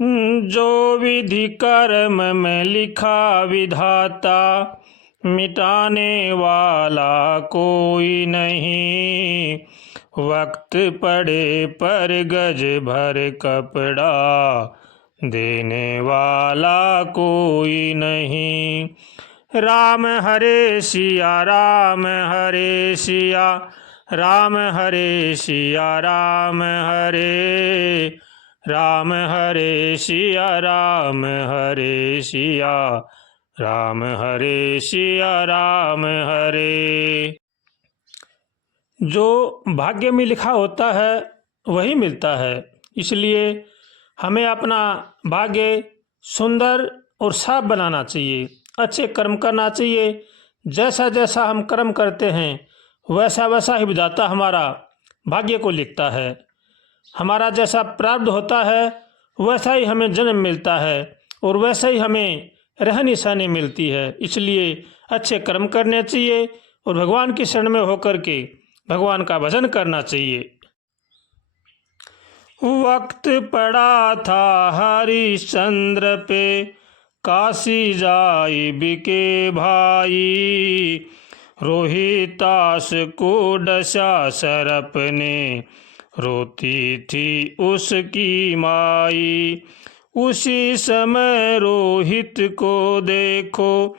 जो विधि कर्म में लिखा विधाता, मिटाने वाला कोई नहीं। वक्त पड़े पर गज भर कपड़ा, देने वाला कोई नहीं। राम हरे सिया राम हरे सिया, राम हरे सिया राम हरे, राम हरे सिया राम हरे सिया, राम हरे सिया राम हरे। जो भाग्य में लिखा होता है वही मिलता है, इसलिए हमें अपना भाग्य सुंदर और साफ बनाना चाहिए, अच्छे कर्म करना चाहिए। जैसा जैसा हम कर्म करते हैं वैसा वैसा ही विधाता हमारा भाग्य को लिखता है। हमारा जैसा प्रारब्ध होता है वैसा ही हमें जन्म मिलता है और वैसा ही हमें रहनी सहनी मिलती है। इसलिए अच्छे कर्म करने चाहिए और भगवान की शरण में होकर के भगवान का भजन करना चाहिए। वक्त पड़ा था हरिश्चंद्र पे, काशी जाई बिके भाई। रोहितास को डसा सरप ने, रोती थी उसकी माई। उसी समय रोहित को देखो,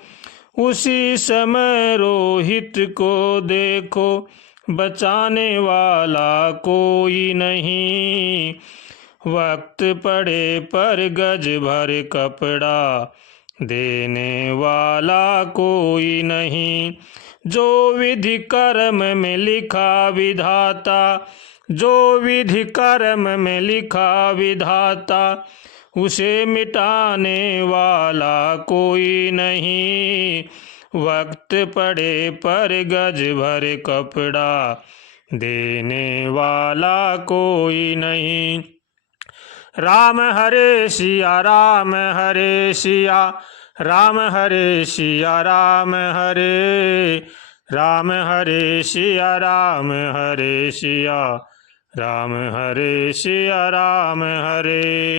उसी समय रोहित को देखो, बचाने वाला कोई नहीं। वक्त पड़े पर गज भर कपड़ा, देने वाला कोई नहीं। जो विधि कर्म में लिखा विधाता, जो विधि कर्म में लिखा विधाता, उसे मिटाने वाला कोई नहीं। वक्त पड़े पर गज भर कपड़ा, देने वाला कोई नहीं। राम हरे सिया राम हरे सिया, राम हरे सिया राम हरे, राम हरे सिया राम हरे सिया, राम हरे सिया राम हरे।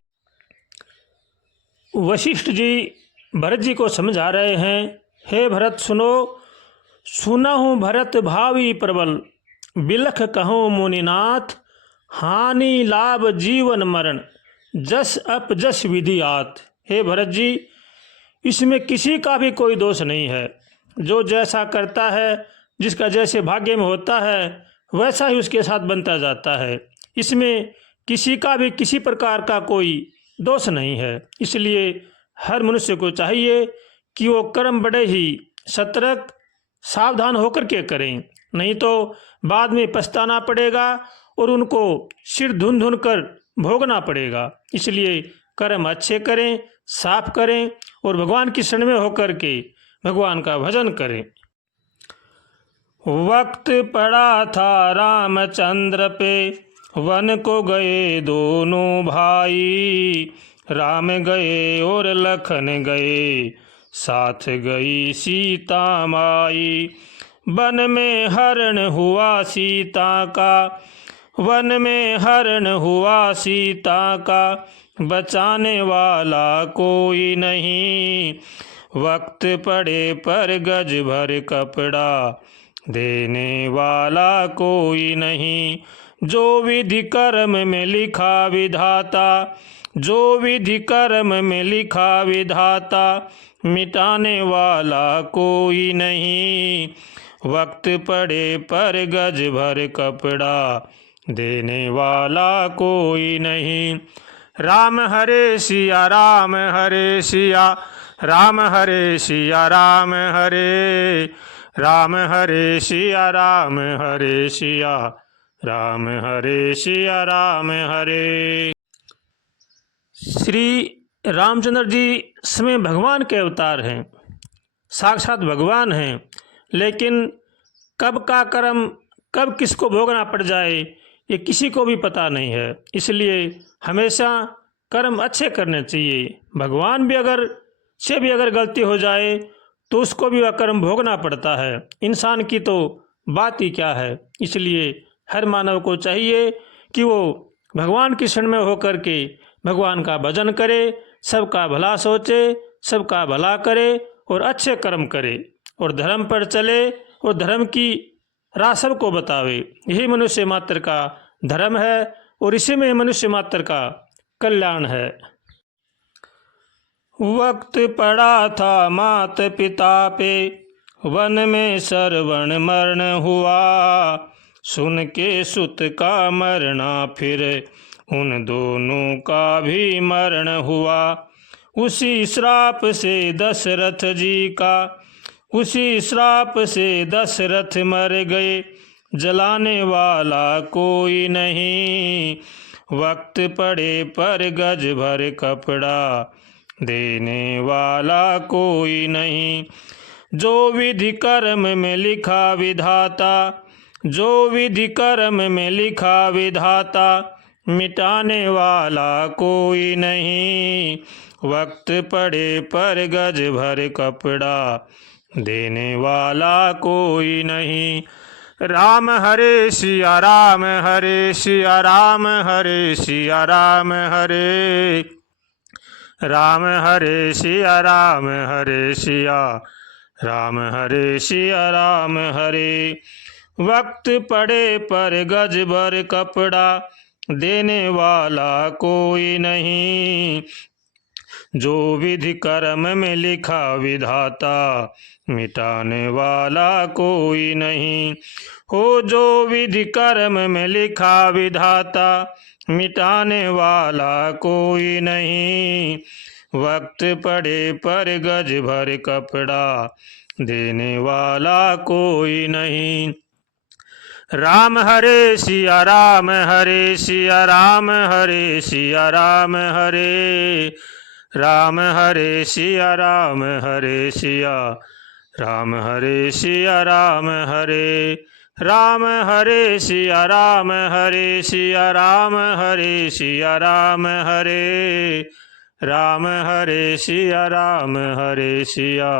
वशिष्ठ जी भरत जी को समझा रहे हैं, हे भरत सुनो, सुना हूँ भरत भावी प्रबल, बिलख कहूँ मुनिनाथ। हानि लाभ जीवन मरण, जस अप जस विधि आत। हे भरत जी, इसमें किसी का भी कोई दोष नहीं है। जो जैसा करता है, जिसका जैसे भाग्य में होता है वैसा ही उसके साथ बनता जाता है। इसमें किसी का भी किसी प्रकार का कोई दोष नहीं है। इसलिए हर मनुष्य को चाहिए कि वो कर्म बड़े ही सतर्क सावधान होकर के करें, नहीं तो बाद में पछताना पड़ेगा और उनको सिर धुन धुन कर भोगना पड़ेगा। इसलिए कर्म अच्छे करें, साफ करें और भगवान की शरण में होकर के भगवान का भजन करें। वक्त पड़ा था रामचंद्र पे, वन को गए दोनों भाई। राम गए और लखन गए, साथ गई सीता माई। वन में हरण हुआ सीता का, वन में हरण हुआ सीता का, बचाने वाला कोई नहीं। वक्त पड़े पर गज भर कपड़ा, देने वाला कोई नहीं। जो विधि कर्म में लिखा विधाता, जो विधि कर्म में लिखा विधाता, मिटाने वाला कोई नहीं। वक्त पड़े पर गज भर कपड़ा, देने वाला कोई नहीं। राम हरे सिया राम हरे सिया, राम हरे सिया राम हरे, राम हरे सिया राम हरे सिया, राम हरे सिया राम हरे। श्री रामचंद्र जी स्वयं भगवान के अवतार हैं, साक्षात भगवान हैं, लेकिन कब का कर्म कब किसको भोगना पड़ जाए ये किसी को भी पता नहीं है। इसलिए हमेशा कर्म अच्छे करने चाहिए। भगवान भी अगर से भी अगर गलती हो जाए तो उसको भी वह कर्म भोगना पड़ता है। इंसान की तो बात ही क्या है। इसलिए हर मानव को चाहिए कि वो भगवान की शरण में होकर के भगवान का भजन करे, सबका भला सोचे, सबका भला करे और अच्छे कर्म करे और धर्म पर चले और धर्म की राह सबको बतावे। यही मनुष्य मात्र का धर्म है और इसी में मनुष्य मात्र का कल्याण है। वक्त पड़ा था मात पिता पे, वन में श्रवण मरण हुआ। सुन के सुत का मरना, फिर उन दोनों का भी मरण हुआ। उसी श्राप से दशरथ जी का, उसी श्राप से दशरथ मर गए, जलाने वाला कोई नहीं। वक्त पड़े पर गज भर कपड़ा, देने वाला कोई नहीं। जो विधि कर्म में लिखा विधाता, जो विधि कर्म में लिखा विधाता, मिटाने वाला कोई नहीं। वक्त पड़े पर गज भर कपड़ा, देने वाला कोई नहीं। राम हरे सिया राम, हरे सिया राम, हरे सिया राम, हरे राम, हरे सिया राम, हरे सिया राम, हरे सिया राम, हरे। वक्त पड़े पर गज भर कपड़ा, देने वाला कोई नहीं। जो विधि कर्म में लिखा विधाता, मिटाने वाला कोई नहीं। हो जो विधि कर्म में लिखा विधाता, मिटाने वाला कोई नहीं। वक्त पड़े पर गज भर कपड़ा, देने वाला कोई नहीं। राम हरे सिया राम, हरे सिया राम, हरे सिया राम, हरे राम, हरे सिया राम, हरे सिया राम, हरे सिया राम, हरे राम, हरे सिया राम, हरे सिया राम, हरे सिया राम, हरे राम, हरे सिया राम, हरे सिया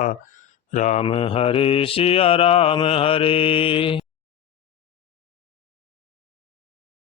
राम, हरे सिया राम, हरे।